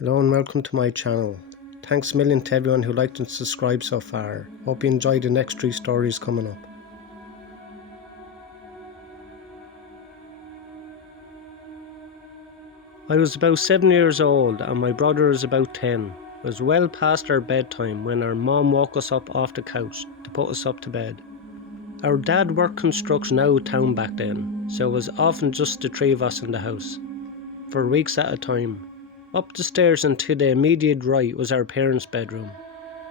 Hello and welcome to my channel. Thanks a million to everyone who liked and subscribed so far. Hope you enjoyed the next 3 stories coming up. I was about 7 years old and my brother was about 10. It was well past our bedtime when our mom woke us up off the couch to put us up to bed. Our dad worked construction out of town back then, so it was often just the 3 of us in the house, for weeks at a time. Up the stairs and to the immediate right was our parents' bedroom.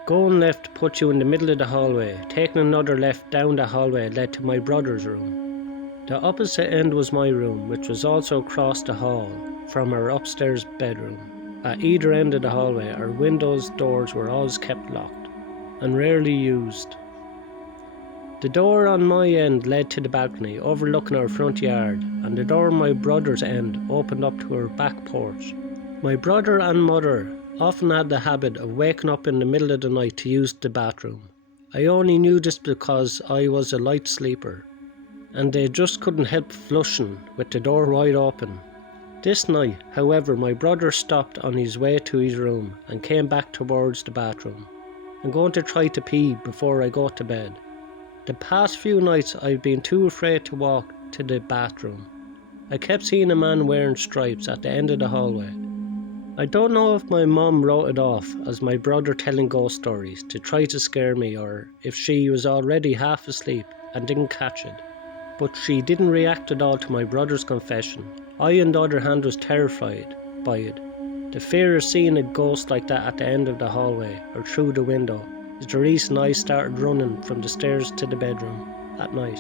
Going left put you in the middle of the hallway. Taking another left down the hallway led to my brother's room. The opposite end was my room, which was also across the hall from our upstairs bedroom. At either end of the hallway, our windows' doors were always kept locked and rarely used. The door on my end led to the balcony overlooking our front yard, and the door on my brother's end opened up to our back porch. My brother and mother often had the habit of waking up in the middle of the night to use the bathroom. I only knew this because I was a light sleeper, and they just couldn't help flushing with the door wide open. This night, however, my brother stopped on his way to his room and came back towards the bathroom. I'm going to try to pee before I go to bed. The past few nights I've been too afraid to walk to the bathroom. I kept seeing a man wearing stripes at the end of the hallway. I don't know if my mom wrote it off as my brother telling ghost stories to try to scare me, or if she was already half asleep and didn't catch it, but she didn't react at all to my brother's confession. I, on the other hand, was terrified by it. The fear of seeing a ghost like that at the end of the hallway or through the window is the reason I started running from the stairs to the bedroom at night.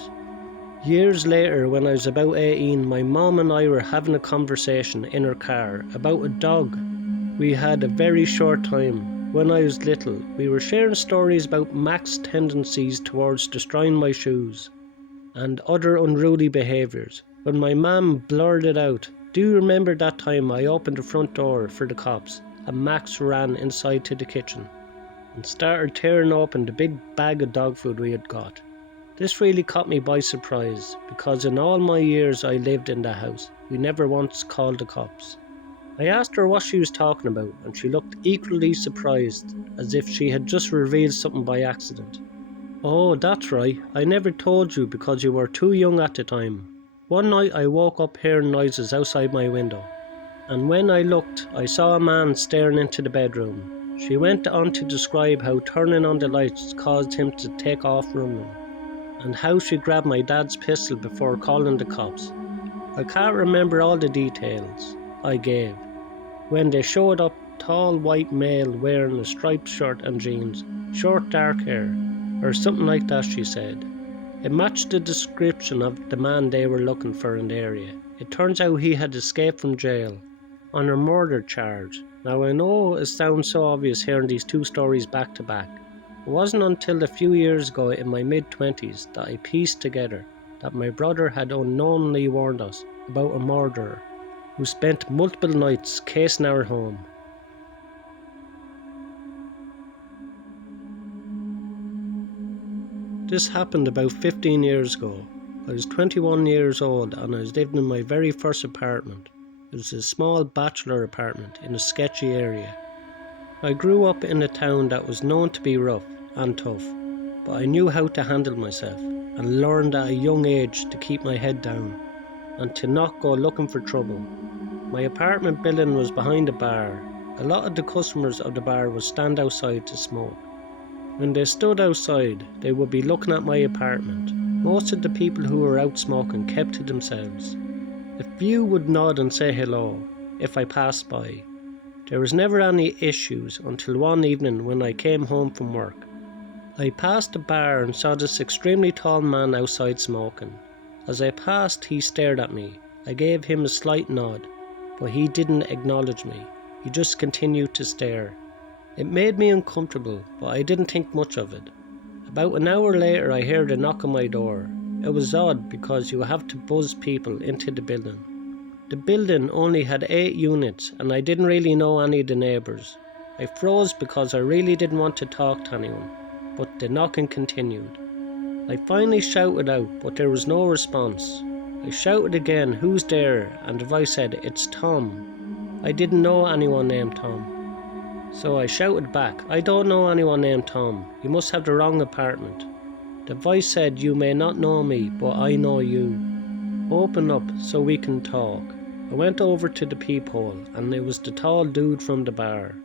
Years later, when I was about 18, my mom and I were having a conversation in her car about a dog we had a very short time. When I was little, we were sharing stories about Mac's tendencies towards destroying my shoes and other unruly behaviours. When my mum blurted out, "Do you remember that time I opened the front door for the cops and Max ran inside to the kitchen and started tearing open the big bag of dog food we had got?" This really caught me by surprise, because in all my years I lived in the house, we never once called the cops. I asked her what she was talking about, and she looked equally surprised, as if she had just revealed something by accident. "Oh, that's right, I never told you because you were too young at the time. One night I woke up hearing noises outside my window, and when I looked I saw a man staring into the bedroom." She went on to describe how turning on the lights caused him to take off running, and how she grabbed my dad's pistol before calling the cops. I can't remember all the details I gave. When they showed up, tall white male wearing a striped shirt and jeans, short dark hair, or something like that, she said. It matched the description of the man they were looking for in the area. It turns out he had escaped from jail on a murder charge. Now I know it sounds so obvious hearing these 2 stories back to back. It wasn't until a few years ago in my mid-20s that I pieced together that my brother had unknowingly warned us about a murderer who spent multiple nights casing our home. This happened about 15 years ago. I was 21 years old and I was living in my very first apartment. It was a small bachelor apartment in a sketchy area. I grew up in a town that was known to be rough and tough, but I knew how to handle myself and learned at a young age to keep my head down and to not go looking for trouble. My apartment building was behind a bar. A lot of the customers of the bar would stand outside to smoke. When they stood outside, they would be looking at my apartment. Most of the people who were out smoking kept to themselves. A few would nod and say hello if I passed by. There was never any issues until one evening when I came home from work. I passed the bar and saw this extremely tall man outside smoking. As I passed, he stared at me. I gave him a slight nod, but he didn't acknowledge me. He just continued to stare. It made me uncomfortable, but I didn't think much of it. About an hour later, I heard a knock on my door. It was odd because you have to buzz people into the building. The building only had 8 units and I didn't really know any of the neighbours. I froze because I really didn't want to talk to anyone, but the knocking continued. I finally shouted out, but there was no response. I shouted again, "Who's there?" and the voice said, "It's Tom." I didn't know anyone named Tom. So I shouted back, I don't know anyone named Tom. You must have the wrong apartment. The voice said, you may not know me, but I know you. Open up so we can talk. I went over to the peephole, and it was the tall dude from the bar.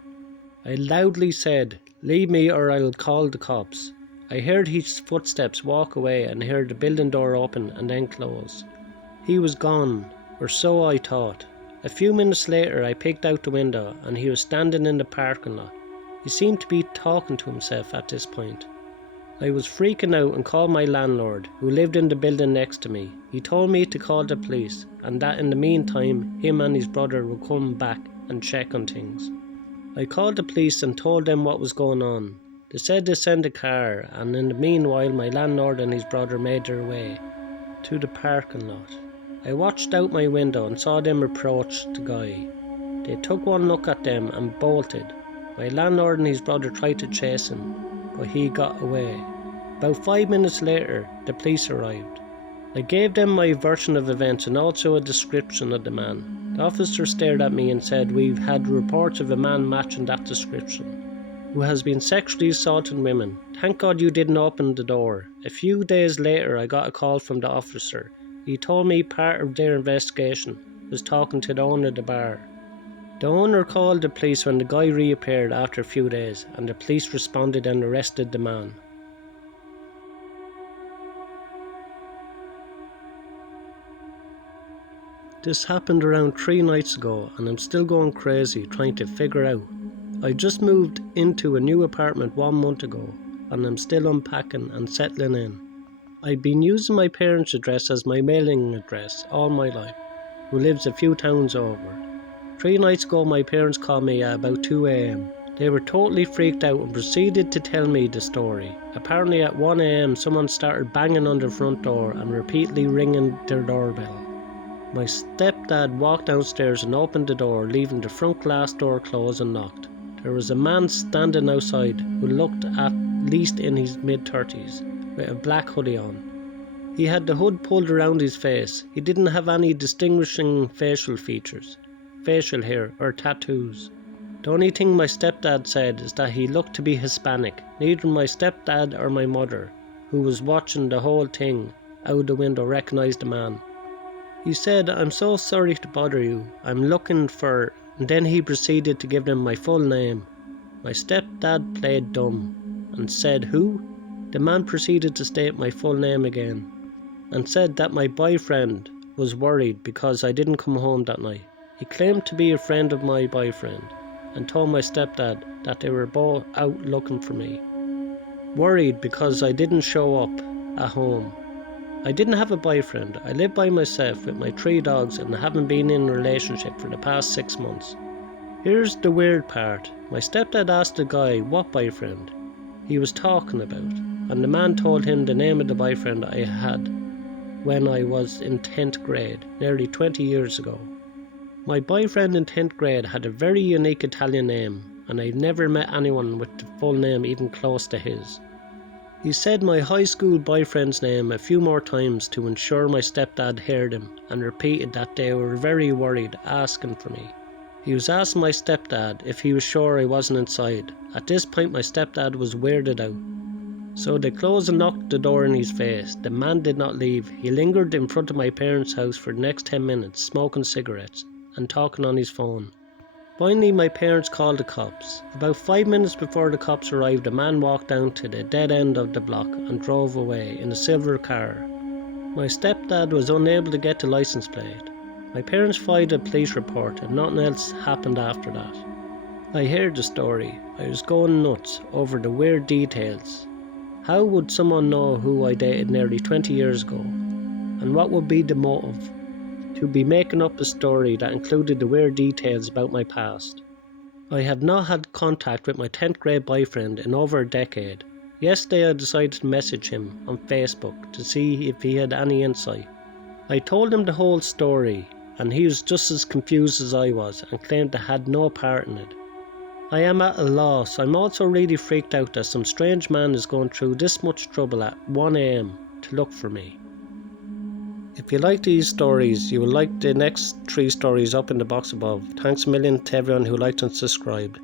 I loudly said, leave me or I'll call the cops. I heard his footsteps walk away and heard the building door open and then close. He was gone, or so I thought. A few minutes later I peeked out the window and he was standing in the parking lot. He seemed to be talking to himself at this point. I was freaking out and called my landlord, who lived in the building next to me. He told me to call the police and that in the meantime him and his brother would come back and check on things. I called the police and told them what was going on. They said they'd send a car, and in the meanwhile my landlord and his brother made their way to the parking lot. I watched out my window and saw them approach the guy. They took one look at them and bolted. My landlord and his brother tried to chase him, but he got away. About 5 minutes later, the police arrived. I gave them my version of events and also a description of the man. The officer stared at me and said, we've had reports of a man matching that description, who has been sexually assaulting women. Thank God you didn't open the door. A few days later I got a call from the officer. He told me part of their investigation was talking to the owner of the bar. The owner called the police when the guy reappeared after a few days, and the police responded and arrested the man. This happened around 3 nights ago and I'm still going crazy trying to figure out. I just moved into a new apartment 1 month ago and I'm still unpacking and settling in. I've been using my parents' address as my mailing address all my life, who lives a few towns over. 3 nights ago my parents called me at about 2 a.m. They were totally freaked out and proceeded to tell me the story. Apparently at 1 a.m. someone started banging on the front door and repeatedly ringing their doorbell. My stepdad walked downstairs and opened the door, leaving the front glass door closed and locked. There was a man standing outside who looked at least in his mid-30s, with a black hoodie on. He had the hood pulled around his face. He didn't have any distinguishing facial features, facial hair or tattoos. The only thing my stepdad said is that he looked to be Hispanic. Neither my stepdad or my mother, who was watching the whole thing out the window, recognised the man. He said, I'm so sorry to bother you. I'm looking for... And then he proceeded to give them my full name. My stepdad played dumb and said, who? The man proceeded to state my full name again and said that my boyfriend was worried because I didn't come home that night. He claimed to be a friend of my boyfriend and told my stepdad that they were both out looking for me. Worried because I didn't show up at home. I didn't have a boyfriend. I live by myself with my 3 dogs and haven't been in a relationship for the past 6 months. Here's the weird part. My stepdad asked the guy what boyfriend he was talking about, and the man told him the name of the boyfriend I had when I was in 10th grade, nearly 20 years ago. My boyfriend in 10th grade had a very unique Italian name, and I've never met anyone with the full name even close to his. He said my high school boyfriend's name a few more times to ensure my stepdad heard him, and repeated that they were very worried, asking for me. He was asking my stepdad if he was sure I wasn't inside. At this point my stepdad was weirded out. So they closed and locked the door in his face. The man did not leave. He lingered in front of my parents' house for the next 10 minutes, smoking cigarettes and talking on his phone. Finally my parents called the cops. About 5 minutes before the cops arrived, a man walked down to the dead end of the block and drove away in a silver car. My stepdad was unable to get the license plate. My parents filed a police report and nothing else happened after that. I heard the story. I was going nuts over the weird details. How would someone know who I dated nearly 20 years ago? And what would be the motive to be making up a story that included the weird details about my past? I have not had contact with my 10th grade boyfriend in over a decade. Yesterday I decided to message him on Facebook to see if he had any insight. I told him the whole story and he was just as confused as I was and claimed I had no part in it. I am at a loss. I'm also really freaked out that some strange man is going through this much trouble at 1 a.m. to look for me. If you like these stories, you will like the next 3 stories up in the box above. Thanks a million to everyone who liked and subscribed.